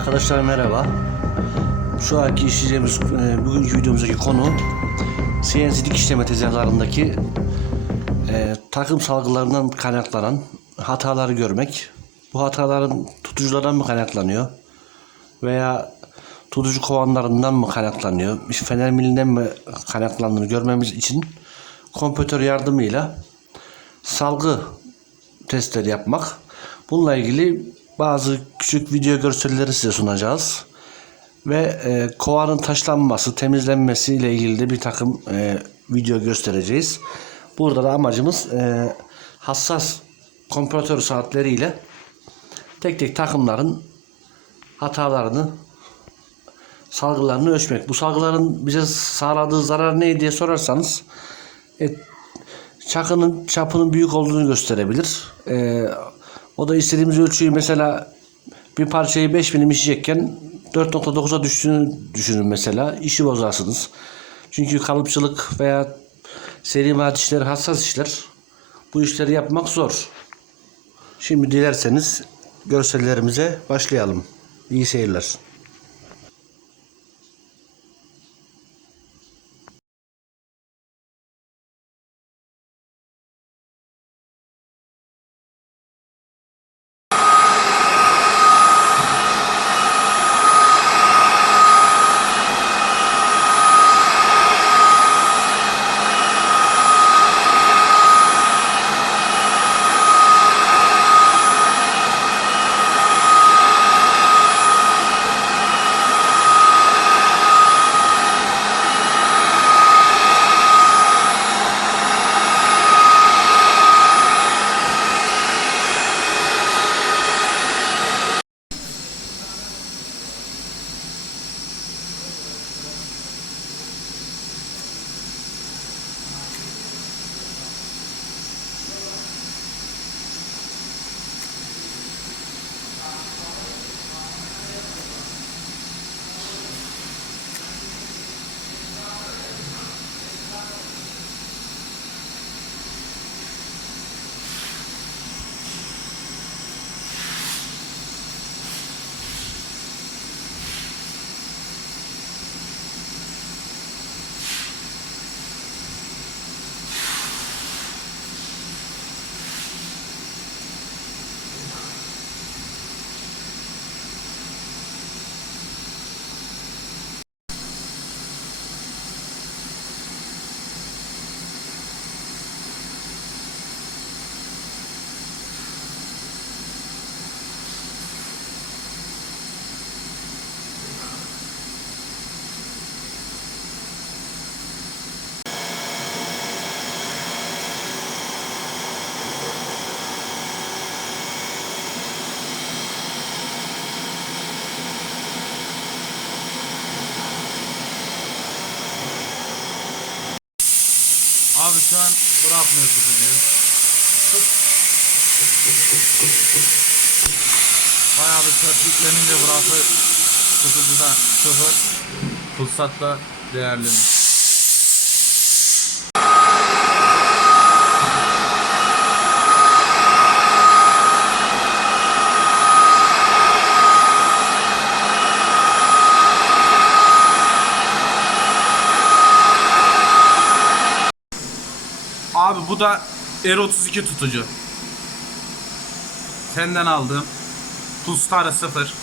Arkadaşlar merhaba. Şu anki işleyeceğimiz e, bugünkü videomuzdaki konu CNC dikiş işleme tezgahlarındaki e, takım salgılarından kaynaklanan hataları görmek. Bu hataların tutuculardan mı kaynaklanıyor? Veya tutucu kovanlarından mı kaynaklanıyor? İşte fener milinden mi kaynaklandığını görmemiz için kompütör yardımıyla salgı testleri yapmak. Bununla ilgili bazı küçük video görselleri size sunacağız. Ve e, kovanın taşlanması, temizlenmesi ile ilgili de bir takım e, video göstereceğiz. Burada da amacımız e, hassas kompresör saatleriyle tek tek takımların hatalarını salgılarını ölçmek. Bu salgıların bize sağladığı zarar ne diye sorarsanız e, çakının çapının büyük olduğunu gösterebilir. Ee, o da istediğimiz ölçüyü mesela bir parçayı 5 milim işleyecekken 4.9'a düştüğünü düşünün mesela. işi bozarsınız. Çünkü kalıpçılık veya seri mat işleri hassas işler. Bu işleri yapmak zor. Şimdi dilerseniz görsellerimize başlayalım. İyi seyirler. Abi şu an bırakmıyor tutucuyu. Tut. Bayağı bir sertliklenince bırakı tutucuda sıfır. Pulsatla değerli. Abi bu da R32 tutucu. Senden aldım. Pulstarı sıfır.